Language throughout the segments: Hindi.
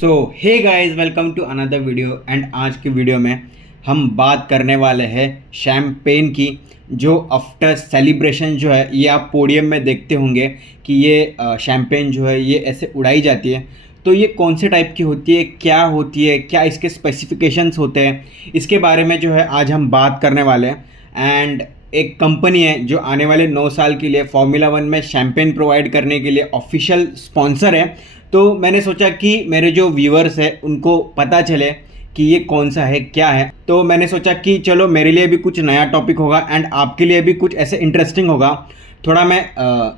So hey guys, welcome to another video. And आज की वीडियो में हम बात करने वाले हैं शैम्पेन की, जो आफ्टर सेलिब्रेशन जो है ये आप पोडियम में देखते होंगे कि ये शैम्पेन जो है ये ऐसे उड़ाई जाती है। तो ये कौन से टाइप की होती है, क्या होती है, क्या इसके स्पेसिफिकेशंस होते हैं, इसके बारे में जो है आज हम बात करने वाले हैं। एंड एक कंपनी है जो आने वाले 9 साल के लिए फार्मूला 1 में शैम्पेन प्रोवाइड करने के लिए ऑफिशियल स्पॉन्सर है। तो मैंने सोचा कि मेरे जो व्यूअर्स हैं उनको पता चले कि ये कौन सा है, क्या है। तो मैंने सोचा कि चलो मेरे लिए भी कुछ नया टॉपिक होगा एंड आपके लिए भी कुछ ऐसे इंटरेस्टिंग होगा। थोड़ा मैं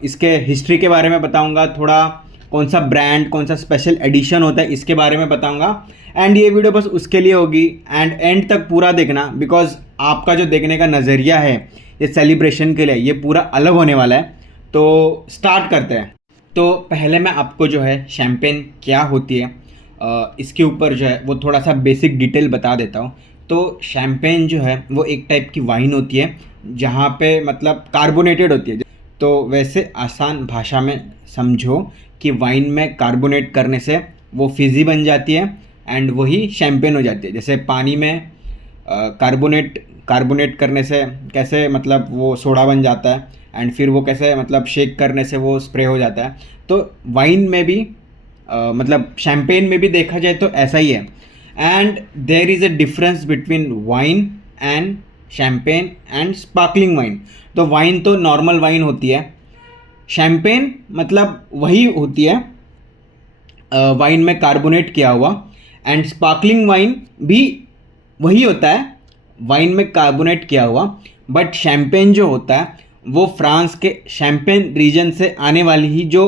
इसके हिस्ट्री के बारे में बताऊंगा, थोड़ा कौन सा ब्रांड, कौन सा स्पेशल एडिशन होता है इसके बारे में बताऊंगा। एंड ये वीडियो बस उसके लिए होगी एंड एंड तक पूरा देखना, बिकॉज आपका जो देखने का नज़रिया है ये सेलिब्रेशन के लिए ये पूरा अलग होने वाला है। तो स्टार्ट करते हैं। तो पहले मैं आपको जो है शैम्पेन क्या होती है इसके ऊपर जो है वो थोड़ा सा बेसिक डिटेल बता देता हूँ। तो शैम्पेन जो है वो एक टाइप की वाइन होती है जहाँ पे मतलब कार्बोनेटेड होती है। तो वैसे आसान भाषा में समझो कि वाइन में कार्बोनेट करने से वो फिज़ी बन जाती है एंड वही शैम्पेन हो जाती है। जैसे पानी में कार्बोनेट करने से कैसे मतलब वो सोडा बन जाता है एंड फिर वो कैसे मतलब शेक करने से वो स्प्रे हो जाता है। तो वाइन में भी मतलब शैम्पेन में भी देखा जाए तो ऐसा ही है। And there is a difference between wine and champagne and sparkling wine. तो वाइन तो नॉर्मल वाइन होती है, शैम्पेन मतलब वही होती है वाइन में कार्बोनेट किया हुआ, एंड स्पार्कलिंग वाइन भी वही होता है वाइन में कार्बोनेट किया हुआ। बट शैम्पेन जो होता है वो फ्रांस के शैम्पेन रीजन से आने वाली ही जो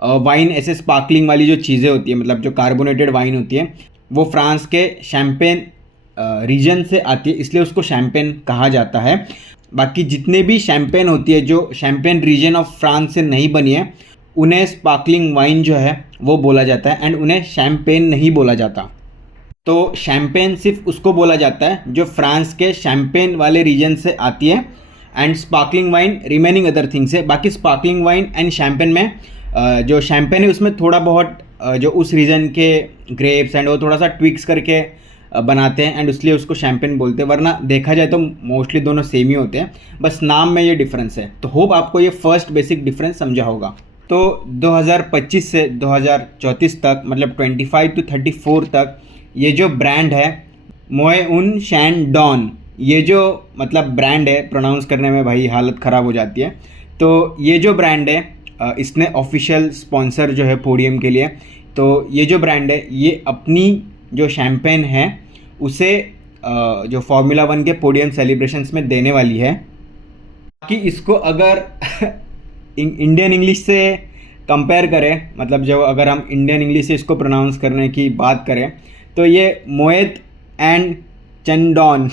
वाइन ऐसे स्पार्कलिंग वाली जो चीज़ें होती है, मतलब जो कार्बोनेटेड वाइन होती है वो फ्रांस के शैम्पेन रीजन से आती है, इसलिए उसको शैम्पेन कहा जाता है। बाकी जितने भी शैम्पेन होती है जो शैम्पेन रीजन ऑफ फ्रांस से नहीं बनी है उन्हें स्पार्कलिंग वाइन जो है वो बोला जाता है एंड उन्हें शैम्पेन नहीं बोला जाता। तो शैम्पेन सिर्फ उसको बोला जाता है जो फ्रांस के शैम्पेन वाले रीजन से आती है and sparkling wine remaining other things है। बाकी स्पार्कलिंग वाइन एंड शैम्पेन में जो शैम्पेन है उसमें थोड़ा बहुत जो उस रीजन के ग्रेप्स एंड वो थोड़ा सा ट्विक्स करके बनाते हैं एंड इसलिए उसको शैम्पेन बोलते हैं, वरना देखा जाए तो मोस्टली दोनों सेम ही होते हैं, बस नाम में ये डिफरेंस है। तो होप आपको ये फर्स्ट बेसिक डिफरेंस समझा होगा। तो 2025 से 2034 तक मतलब 25 to 34 तक ये जो ब्रांड है मोए उन शैंडॉन, ये जो मतलब ब्रांड है, प्रोनाउंस करने में भाई हालत ख़राब हो जाती है। तो ये जो ब्रांड है इसने ऑफिशियल स्पॉन्सर जो है पोडियम के लिए। तो ये जो ब्रांड है ये अपनी जो शैम्पेन है उसे जो फार्मूला 1 के पोडियम सेलिब्रेशंस में देने वाली है। कि इसको अगर इंडियन इंग्लिश से कंपेयर करें, मतलब जो अगर हम इंडियन इंग्लिश से इसको प्रोनाउंस करने की बात करें तो ये मोएत एंड चंडॉन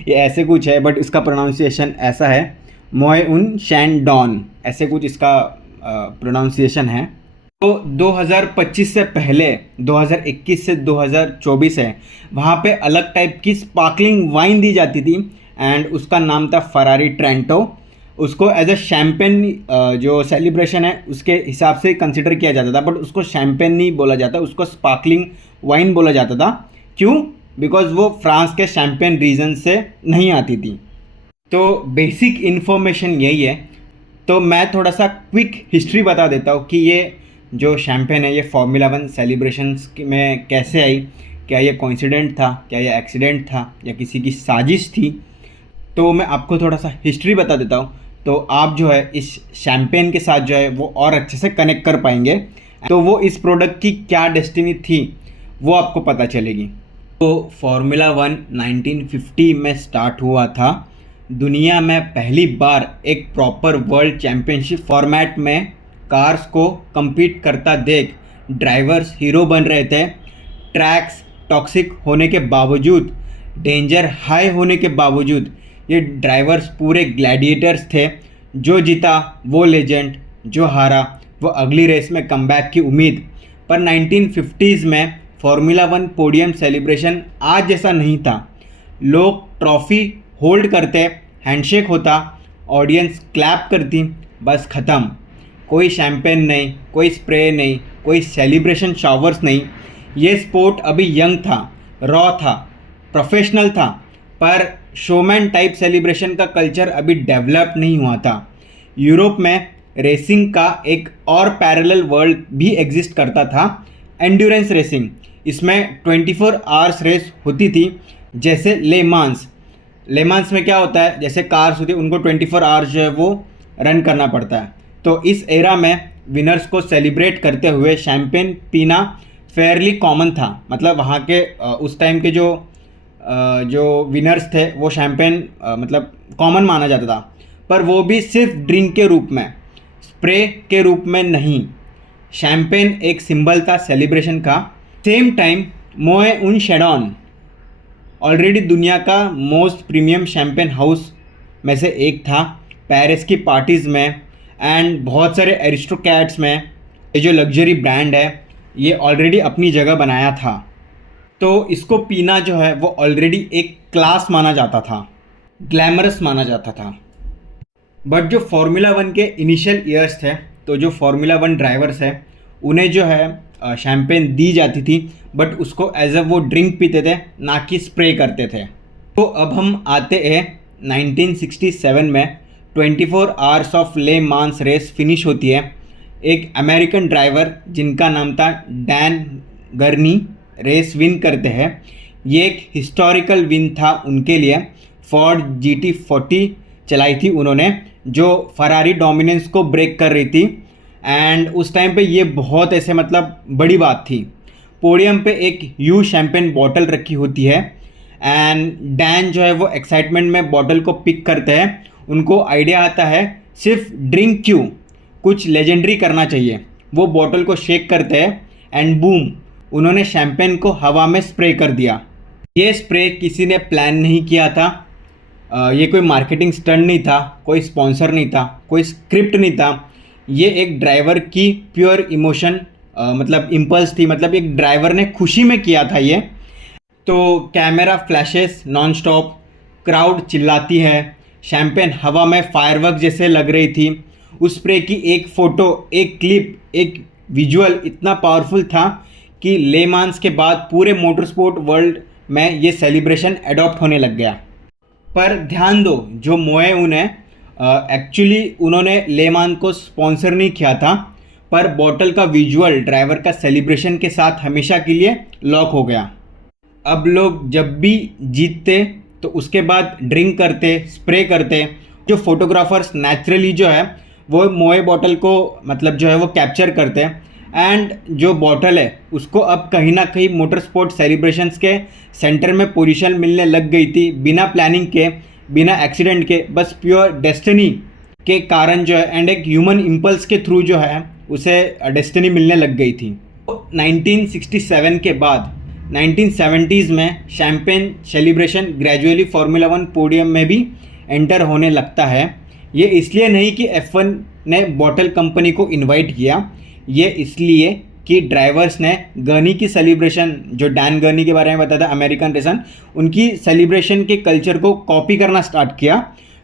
ये ऐसे कुछ है, बट इसका प्रोनाउंसिएशन ऐसा है मोए उन शैंडॉन, ऐसे कुछ इसका प्रोनाउंसिएशन है। तो 2025 से पहले 2021 से 2024 है वहाँ पे अलग टाइप की स्पार्कलिंग वाइन दी जाती थी एंड उसका नाम था फरारी ट्रेंटो। उसको एज अ शैम्पेन जो सेलिब्रेशन है उसके हिसाब से कंसिडर किया जाता था, बट उसको शैम्पेन नहीं बोला जाता, उसको स्पार्कलिंग वाइन बोला जाता था। क्यों? बिकॉज वो फ्रांस के शैम्पेन रीजन से नहीं आती थी। तो बेसिक इन्फॉर्मेशन यही है। तो मैं थोड़ा सा क्विक हिस्ट्री बता देता हूँ कि ये जो शैम्पेन है ये फार्मूला 1 सेलिब्रेशंस में कैसे आई। क्या ये कोइंसिडेंट था, क्या ये एक्सीडेंट था, या किसी की साजिश थी? तो मैं आपको थोड़ा सा हिस्ट्री बता देता हूँ, तो आप जो है इस शैम्पेन के साथ जो है वो और अच्छे से कनेक्ट कर पाएंगे। तो वो इस प्रोडक्ट की क्या डेस्टिनी थी वो आपको पता चलेगी। तो फार्मूला 1 1950 में स्टार्ट हुआ था। दुनिया में पहली बार एक प्रॉपर वर्ल्ड चैम्पियनशिप फॉर्मेट में कार्स को compete करता देख ड्राइवर्स हीरो बन रहे थे। ट्रैक्स टॉक्सिक होने के बावजूद, डेंजर हाई होने के बावजूद ये ड्राइवर्स पूरे ग्लैडिएटर्स थे। जो जीता वो लेजेंड, जो हारा वो अगली रेस में कमबैक की उम्मीद। पर 1950s में फार्मूला 1 पोडियम सेलिब्रेशन आज जैसा नहीं था। लोग ट्रॉफी होल्ड करते, हैंडशेक होता, ऑडियंस क्लैप करती, बस ख़त्म। कोई शैम्पेन नहीं, कोई स्प्रे नहीं, कोई सेलिब्रेशन शावर्स नहीं। ये स्पोर्ट अभी यंग था, रॉ था, प्रोफेशनल था, पर शोमैन टाइप सेलिब्रेशन का कल्चर अभी डेवलप नहीं हुआ था। यूरोप में रेसिंग का एक और पैरेलल वर्ल्ड भी एग्जिस्ट करता था, एंड्योरेंस रेसिंग। इसमें 24 आवर्स रेस होती थी, जैसे ले मांस। ले मांस में क्या होता है, जैसे कार्स होती है उनको 24 आवर्स जो है वो रन करना पड़ता है। तो इस एरा में विनर्स को सेलिब्रेट करते हुए शैम्पेन पीना फेयरली कॉमन था। मतलब वहाँ के उस टाइम के जो विनर्स थे वो शैम्पेन मतलब कॉमन माना जाता था, पर वो भी सिर्फ ड्रिंक के रूप में, स्प्रे के रूप में नहीं। शैम्पेन एक सिंबल था सेलिब्रेशन का। सेम टाइम मोए उन शेडॉन ऑलरेडी दुनिया का मोस्ट प्रीमियम शैम्पेन हाउस में से एक था। पेरिस की पार्टीज़ में एंड बहुत सारे एरिस्टोक्रेट्स में ये जो लग्जरी ब्रांड है ये ऑलरेडी अपनी जगह बनाया था। तो इसको पीना जो है वो ऑलरेडी एक क्लास माना जाता था, ग्लैमरस माना जाता था। बट जो फार्मूला वन के इनिशियल ईयर्स थे, तो जो फार्मूला वन ड्राइवर्स हैं उन्हें जो है शैम्पेन दी जाती थी, बट उसको एज अ वो ड्रिंक पीते थे, ना कि स्प्रे करते थे। तो अब हम आते हैं 1967 में। 24 आवर्स ऑफ ले मांस रेस फिनिश होती है। एक अमेरिकन ड्राइवर जिनका नाम था डैन गर्नी रेस विन करते हैं। ये एक हिस्टोरिकल विन था उनके लिए। फोर्ड GT40 चलाई थी उन्होंने, जो फरारी डोमिनेंस को ब्रेक कर रही थी। एंड उस टाइम पे ये बहुत ऐसे मतलब बड़ी बात थी। पोडियम पे एक ह्यूज शैम्पेन बॉटल रखी होती है एंड डैन जो है वो एक्साइटमेंट में बॉटल को पिक करते हैं। उनको आइडिया आता है सिर्फ ड्रिंक क्यों, कुछ लेजेंडरी करना चाहिए। वो बॉटल को शेक करते हैं एंड बूम, उन्होंने शैम्पेन को हवा में स्प्रे कर दिया। ये स्प्रे किसी ने प्लान नहीं किया था। ये कोई मार्केटिंग स्टंट नहीं था, कोई स्पॉन्सर नहीं था, कोई स्क्रिप्ट नहीं था। ये एक ड्राइवर की प्योर इमोशन मतलब इम्पल्स थी। मतलब एक ड्राइवर ने खुशी में किया था ये। तो camera flashes non stop, crowd चिल्लाती है, शैम्पेन हवा में फायरवर्क जैसे लग रही थी। उस स्प्रे की एक फ़ोटो, एक क्लिप, एक विजुअल इतना पावरफुल था कि ले मांस के बाद पूरे मोटर स्पोर्ट वर्ल्ड में ये सेलिब्रेशन अडॉप्ट होने लग गया। पर ध्यान दो, जो मोए उन्हें एक्चुअली उन्होंने ले मान को स्पॉन्सर नहीं किया था, पर बॉटल का विजुअल ड्राइवर का सेलिब्रेशन के साथ हमेशा के लिए लॉक हो गया। अब लोग जब भी जीतते तो उसके बाद ड्रिंक करते, स्प्रे करते। जो फोटोग्राफर्स नेचुरली जो है वो मोए बॉटल को मतलब जो है वो कैप्चर करते हैं। एंड जो बॉटल है उसको अब कहीं ना कहीं मोटर स्पोर्ट सेलिब्रेशंस के सेंटर में पोजीशन मिलने लग गई थी, बिना प्लानिंग के, बिना एक्सीडेंट के, बस प्योर डेस्टिनी के कारण जो है एंड एक ह्यूमन इम्पल्स के थ्रू जो है उसे डेस्टिनी मिलने लग गई थी। तो 1967 के बाद 1970s में champagne celebration gradually formula one podium में भी एंटर होने लगता है। ये इसलिए नहीं कि F1 ने बॉटल कंपनी को इनवाइट किया, ये इसलिए कि ड्राइवर्स ने गर्नी की सेलिब्रेशन, जो डैन गर्नी के बारे में बताया था, अमेरिकन रेसन, उनकी सेलिब्रेशन के कल्चर को कॉपी करना स्टार्ट किया।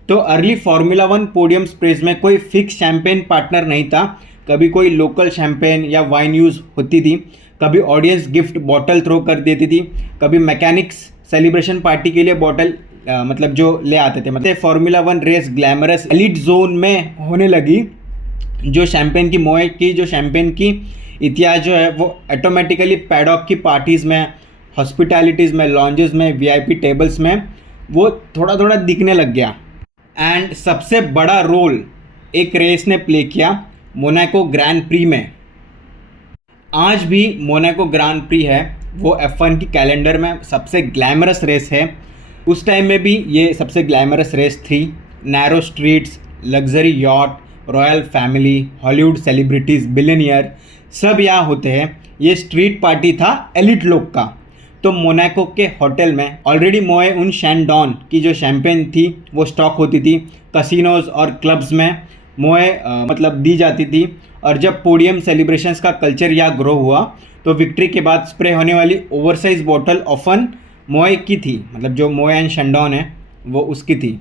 तो early formula one podium sprays में कोई फिक्स शैम्पेन पार्टनर नहीं था। कभी कोई लोकल शैम्पेन या वाइन यूज़ होती थी, कभी ऑडियंस गिफ्ट बॉटल थ्रो कर देती थी, कभी मैकेनिक्स सेलिब्रेशन पार्टी के लिए बॉटल मतलब जो ले आते थे। मतलब formula one race glamorous elite zone में होने लगी। जो शैम्पेन की मोए की जो शैम्पेन की इतिहास जो है वो ऑटोमेटिकली पैडॉक की पार्टीज़ में, हॉस्पिटैलिटीज़ में, लॉन्जेस में, VIP टेबल्स में वो थोड़ा थोड़ा दिखने लग गया। एंड सबसे बड़ा रोल एक रेस ने प्ले किया, मोनाको ग्रैंड प्री में। आज भी मोनाको ग्रैंड प्री है वो F1 की कैलेंडर में सबसे ग्लैमरस रेस है। उस टाइम में भी ये सबसे ग्लैमरस रेस थी। Narrow streets, luxury yacht, royal family, Hollywood celebrities, billionaire सब यहाँ होते हैं। ये स्ट्रीट पार्टी था एलिट लोग का। तो मोनाको के होटल में ऑलरेडी मोए उन शैंडॉन की जो शैम्पेन थी वो स्टॉक होती थी। कसिनोज और क्लब्स में मोए मतलब दी जाती थी। और जब पोडियम सेलिब्रेशंस का कल्चर यहाँ ग्रो हुआ तो विक्ट्री के बाद स्प्रे होने वाली ओवरसाइज बॉटल ऑफन मोए की थी, मतलब जो मोए एंड शैंडॉन है वो उसकी थी।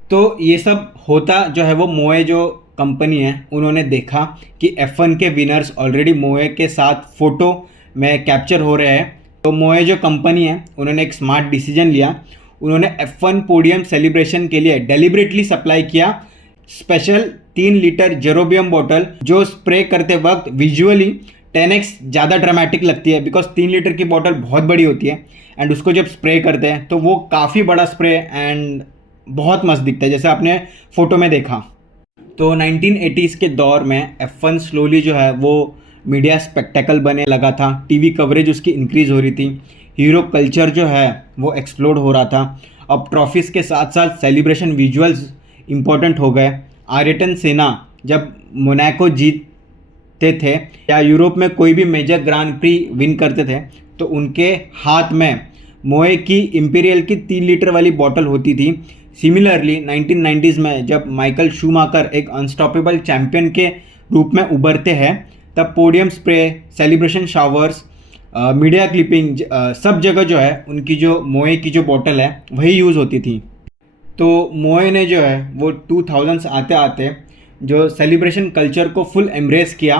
तो ये सब होता जो है वो मोए जो कंपनी है उन्होंने देखा कि F1 के विनर्स ऑलरेडी मोए के साथ फ़ोटो में कैप्चर हो रहे हैं। तो मोए जो कंपनी है उन्होंने एक स्मार्ट डिसीजन लिया, उन्होंने F1 पोडियम सेलिब्रेशन के लिए डेलिबरेटली सप्लाई किया स्पेशल 3 लीटर जेरोबियम बॉटल, जो स्प्रे करते वक्त विजुअली 10x ज़्यादा ड्रामेटिक लगती है, बिकॉज 3 लीटर की बॉटल बहुत बड़ी होती है एंड उसको जब स्प्रे करते हैं तो वो काफ़ी बड़ा स्प्रे एंड बहुत मस्त दिखता है, जैसे आपने फ़ोटो में देखा। तो 1980s के दौर में F1 स्लोली जो है वो मीडिया स्पेक्टेकल बने लगा था, टीवी कवरेज उसकी इंक्रीज़ हो रही थी, हीरो कल्चर जो है वो एक्सप्लोड हो रहा था। अब ट्रॉफीज़ के साथ साथ सेलिब्रेशन विजुअल्स इम्पॉर्टेंट हो गए। आयरटन सेना जब मोनाको जीतते थे या यूरोप में कोई भी मेजर ग्रांड प्री विन करते थे तो उनके हाथ में मोए की इंपीरियल की 3 लीटर वाली बॉटल होती थी। सिमिलरली 1990s में जब माइकल शूमाकर एक अनस्टॉपेबल चैम्पियन के रूप में उभरते हैं, तब podium spray, celebration showers, media clipping, सब जगह जो है उनकी जो मोए की जो बॉटल है वही यूज़ होती थी। तो मोए ने जो है वो 2000s आते आते जो सेलिब्रेशन कल्चर को फुल एम्ब्रेस किया।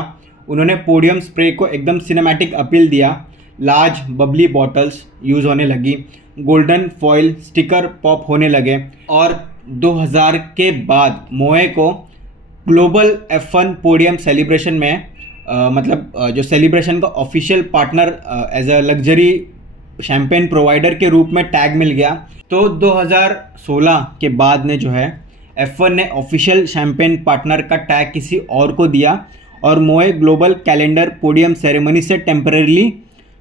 उन्होंने पोडियम स्प्रे को एकदम सिनेमैटिक अपील दिया, लार्ज बबली बॉटल्स यूज़ होने लगी, गोल्डन फॉइल स्टिकर पॉप होने लगे और 2000 के बाद मोए को ग्लोबल F1 पोडियम सेलिब्रेशन में जो सेलिब्रेशन का official partner as a luxury champagne provider के रूप में टैग मिल गया। तो 2016 के बाद ने जो है F1 ने ऑफिशियल शैम्पेन पार्टनर का टैग किसी और को दिया और मोए ग्लोबल कैलेंडर पोडियम सेरेमनी से टेम्परेरीली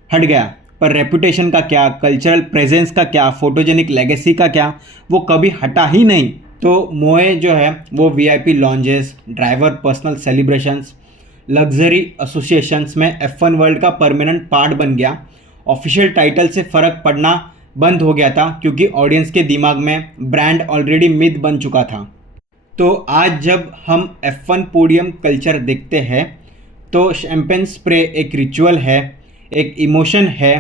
हट गया। पर रेपुटेशन का क्या, कल्चरल प्रेजेंस का क्या, फोटोजेनिक लेगेसी का क्या, वो कभी हटा ही नहीं। तो मोए जो है वो VIP lounges, driver personal celebrations, luxury associations में F1 वर्ल्ड का परमानेंट पार्ट बन गया। ऑफिशियल टाइटल से फ़र्क पड़ना बंद हो गया था क्योंकि ऑडियंस के दिमाग में ब्रांड ऑलरेडी मिथ बन चुका था। तो आज जब हम F1 पोडियम कल्चर देखते हैं तो शैम्पेन स्प्रे एक रिचुअल है, एक इमोशन है,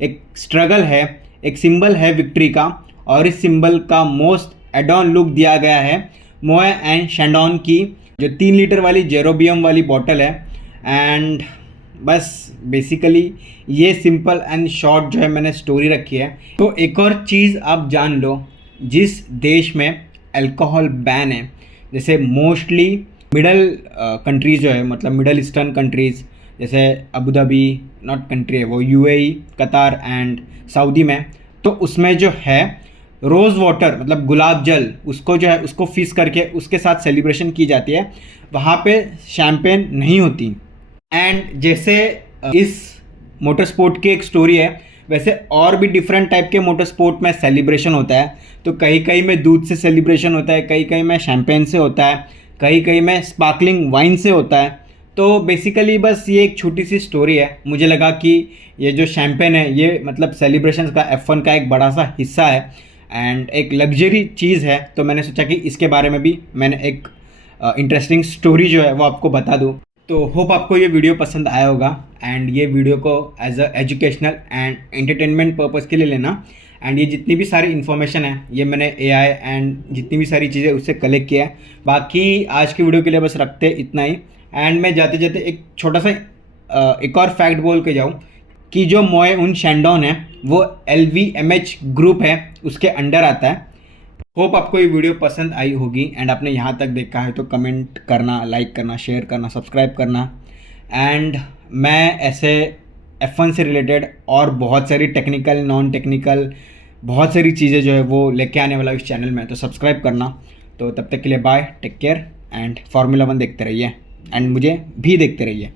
एक स्ट्रगल है, एक सिंबल है विक्ट्री का, और इस सिंबल का मोस्ट एडॉन लुक दिया गया है मोए एंड शैंडॉन की जो 3 लीटर वाली जेरोबियम वाली बॉटल है। एंड बस बेसिकली ये सिंपल एंड शॉर्ट जो है मैंने स्टोरी रखी है। तो एक और चीज़ आप जान लो, जिस देश में अल्कोहल बैन है, जैसे मोस्टली मिडल कंट्रीज़ जो है, मतलब मिडल ईस्टर्न कंट्रीज़ जैसे अबू धाबी, नॉट कंट्री है वो, UAE, कतार एंड सऊदी में, तो उसमें जो है रोज़ वाटर मतलब गुलाब जल, उसको जो है उसको फिक्स करके उसके साथ सेलिब्रेशन की जाती है। वहाँ पे शैम्पेन नहीं होती। एंड जैसे इस मोटर स्पोर्ट की एक स्टोरी है, वैसे और भी डिफरेंट टाइप के मोटर स्पोर्ट में सेलिब्रेशन होता है। तो कहीं कहीं में दूध से सेलिब्रेशन होता है, कहीं कहीं में शैम्पेन से होता है, कहीं कहीं में स्पार्कलिंग वाइन से होता है। तो बेसिकली बस ये एक छोटी सी स्टोरी है। मुझे लगा कि ये जो शैम्पेन है ये मतलब सेलिब्रेशंस का F1 का एक बड़ा सा हिस्सा है एंड एक लग्जरी चीज़ है, तो मैंने सोचा कि इसके बारे में भी मैंने एक इंटरेस्टिंग स्टोरी जो है वो आपको बता दूँ। तो होप आपको ये वीडियो पसंद आया होगा एंड ये वीडियो को as a educational and entertainment purpose के लिए लेना। एंड ये जितनी भी सारी इन्फॉर्मेशन है ये मैंने AI एंड जितनी भी सारी चीज़ें उससे कलेक्ट किया है। बाकी आज की वीडियो के लिए बस रखते इतना ही। एंड मैं जाते जाते एक छोटा सा एक और फैक्ट बोल के जाऊँ कि जो मोए उन शैंडॉन है वो LVMH ग्रुप है उसके अंडर आता है। होप आपको ये वीडियो पसंद आई होगी एंड आपने यहाँ तक देखा है तो कमेंट करना, लाइक करना, शेयर करना, सब्सक्राइब करना। एंड मैं ऐसे F1 से रिलेटेड और बहुत सारी टेक्निकल, नॉन टेक्निकल बहुत सारी चीज़ें जो है वो लेके आने वाला इस चैनल में, तो सब्सक्राइब करना। तो तब तक के लिए bye, take care and formula 1 देखते रहिए एंड मुझे भी देखते रहिए।